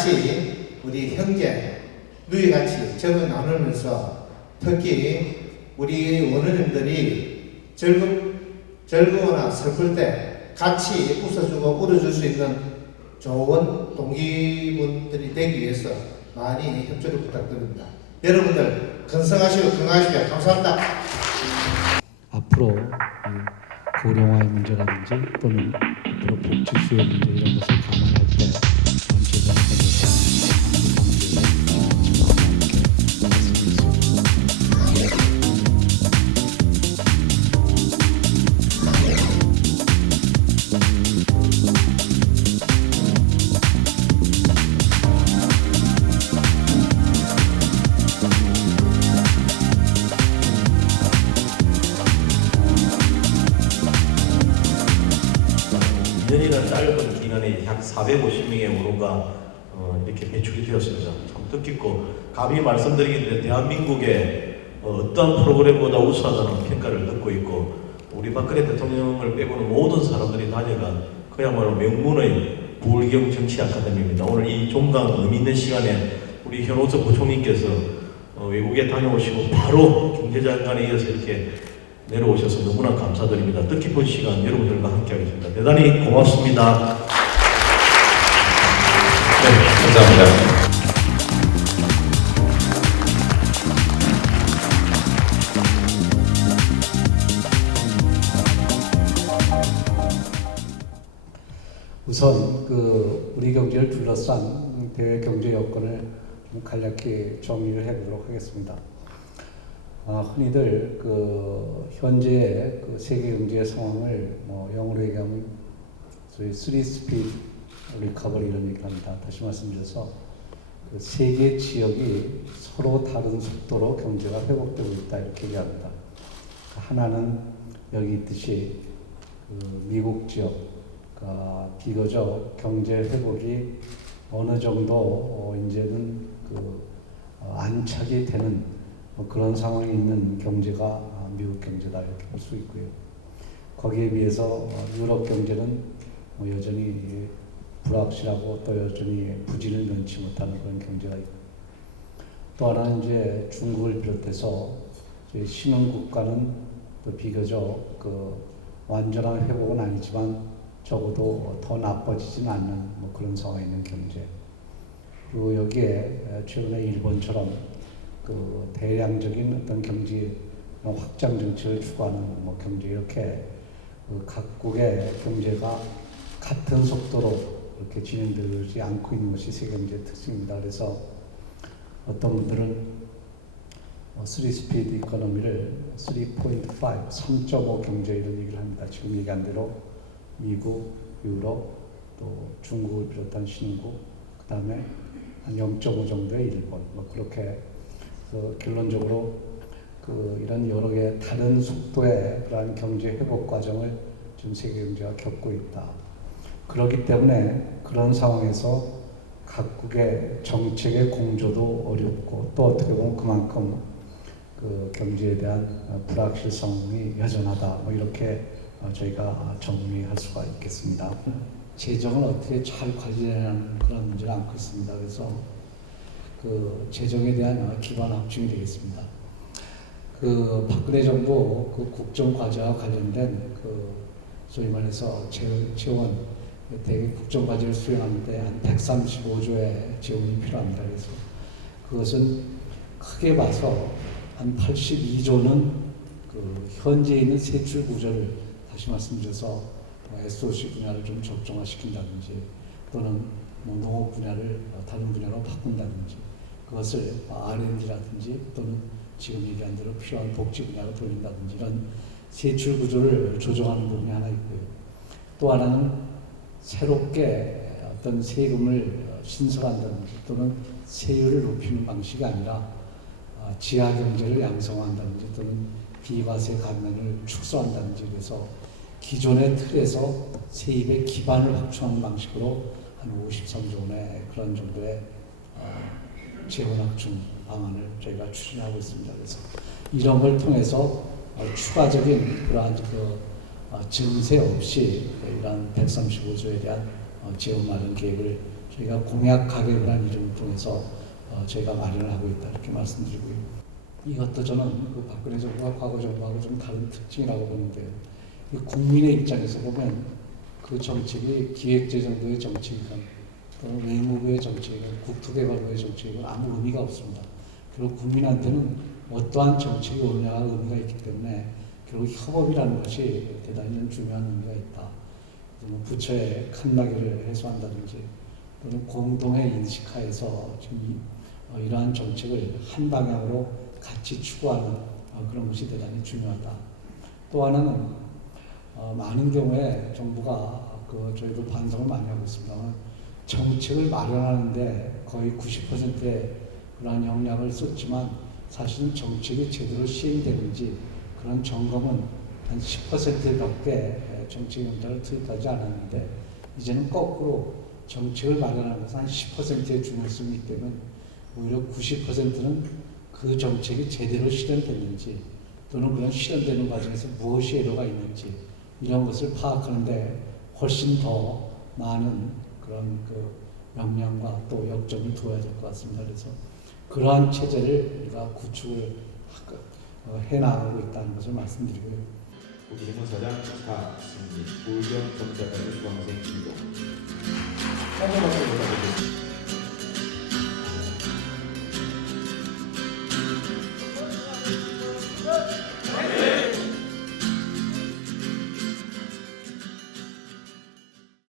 같이 우리 형제 누이 같이 적어 나누면서 특히 우리 원어민들이 즐겁 즐거우나 슬플 때 같이 웃어주고 울어줄 수 있는 좋은 동기분들이 되기 위해서 많이 협조를 부탁드립니다. 여러분들 건강하시고 건강하시고 감사합니다. 앞으로 이 고령화의 문제라든지 또는 앞으로 복지 수요 문제 이런 것을 감안할 때 450명의 원호가 어, 이렇게 배출이 되었습니다. 참 뜻깊고 감히 말씀드리기는 대한민국의 어, 떤 프로그램보다 우수하다는 평가를 듣고 있고 우리 박근혜 대통령을 빼고는 모든 사람들이 다녀간 그야말로 명문의 부울경 정치 아카데미입니다. 오늘 이 종강 의미 있는 시간에 우리 현호석 부총리께서 어, 외국에 다녀오시고 바로 경제장관에 이어서 이렇게 내려오셔서 너무나 감사드립니다. 뜻깊은 시간 여러분들과 함께하겠습니다. 대단히 고맙습니다. 네, 감사합니다. 우선 그 우리 경제를 둘러싼 대외 경제 여건을 좀 간략히 정리를 해보도록 하겠습니다. 아, 흔히들 그 현재의 그 세계 경제 상황을 뭐 영어로 얘기하면 소위 3 스피드 리커버리 이런 얘기를 합니다. 다시 말씀드려서 그 세계 지역이 서로 다른 속도로 경제가 회복되고 있다 이렇게 얘기합니다. 하나는 여기 있듯이 그 미국 지역 그 비교적 경제 회복이 어느 정도 어, 이제는 그 어, 안착이 되는 뭐 그런 상황이 있는 경제가 아, 미국 경제다 이렇게 볼 수 있고요. 거기에 비해서 어, 유럽 경제는 뭐 여전히 불확실하고 또 여전히 부진을 면치 못하는 그런 경제가 있고 또 하나는 이제 중국을 비롯해서 이제 신흥 국가는 또 비교적 그 완전한 회복은 아니지만 적어도 더 나빠지진 않는 뭐 그런 상황에 있는 경제. 그리고 여기에 최근에 일본처럼 그 대량적인 어떤 경제 확장 정책을 추구하는 뭐 경제 이렇게 그 각국의 경제가 같은 속도로 이렇게 진행되지 않고 있는 것이 세계 경제의 특징입니다. 그래서 어떤 분들은 3 스피드 이코노미를 3.5, 3.5 경제 이런 얘기를 합니다. 지금 얘기한 대로 미국, 유럽, 또 중국을 비롯한 신흥국, 그 다음에 한 0.5 정도의 일본, 뭐 그렇게 그 결론적으로 그 이런 여러 개의 다른 속도의 그러한 경제 회복 과정을 지금 세계 경제가 겪고 있다. 그렇기 때문에 그런 상황에서 각국의 정책의 공조도 어렵고 또 어떻게 보면 그만큼 그 경제에 대한 불확실성이 여전하다. 뭐 이렇게 어, 저희가 정리할 수가 있겠습니다. 재정을 어떻게 잘 관리하는 그런 문제를 안고 있습니다. 그래서 그 재정에 대한 기반 확충이 되겠습니다. 그 박근혜 정부 그 국정 과제와 관련된 그 소위 말해서 재- 재원 대개 국정 과제를 수행하는데 한 135조의 재원이 필요합니다. 그래서 그것은 크게 봐서 한 82조는 그 현재 있는 세출 구조를 다시 말씀드려서 뭐 SOC 분야를 좀 적정화시킨다든지 또는 뭐 농업 분야를 다른 분야로 바꾼다든지 그것을 R&D라든지 또는 지금 얘기한 대로 필요한 복지 분야로 돌린다든지 이런 세출 구조를 조정하는 부분이 하나 있고요. 또 하나는 새롭게 어떤 세금을 신설한다든지 또는 세율을 높이는 방식이 아니라 아, 지하 경제를 양성한다든지 또는 비과세 감면을 축소한다든지 그래서 기존의 틀에서 세입의 기반을 확충하는 방식으로 한 53조 원의 그런 정도의 어, 재원 확충 방안을 저희가 추진하고 있습니다. 그래서 이런 걸 통해서 어, 추가적인 그러한 그 어, 증세 없이 이러한 135조에 대한 어, 재원 마련 계획을 저희가 공약 가계부라는 이름을 통해서 어, 저희가 마련을 하고 있다 이렇게 말씀드리고요. 이것도 저는 그 박근혜 정부와 과거 정부하고 좀 다른 특징이라고 보는데요. 이 국민의 입장에서 보면 그 정책이 기획재정부의 정책이건 또는 외무부의 정책이건 국토개발부의 정책이건 아무 의미가 없습니다. 그리고 국민한테는 어떠한 정책이 오느냐가 의미가 있기 때문에 결국 협업이라는 것이 대단히 좀 중요한 의미가 있다. 뭐 부처의 칸나기를 해소한다든지 또는 공동의 인식하에서 지금 이, 어, 이러한 정책을 한 방향으로 같이 추구하는 어, 그런 것이 대단히 중요하다. 또 하나는 어, 많은 경우에 정부가 그 저희도 반성을 많이 하고 있습니다만 정책을 마련하는데 거의 90%의 그러한 역량을 썼지만 사실은 정책이 제대로 시행되는지 그런 점검은 한 10%밖에 정책 역량을 투입하지 않았는데 이제는 거꾸로 정책을 마련하는 것은 한 10%의 중요성이 있기 때문에 오히려 90%는 그 정책이 제대로 실현됐는지 또는 그런 실현되는 과정에서 무엇이 애로가 있는지 이런 것을 파악하는데 훨씬 더 많은 그런 그 역량과 또 역점을 두어야 될 것 같습니다. 그래서 그러한 체제를 우리가 구축을 해나가고 있다는 것을 말씀드리고요. 우리 해문사장 차 승리, 우경 경찰관의 수강생 김도.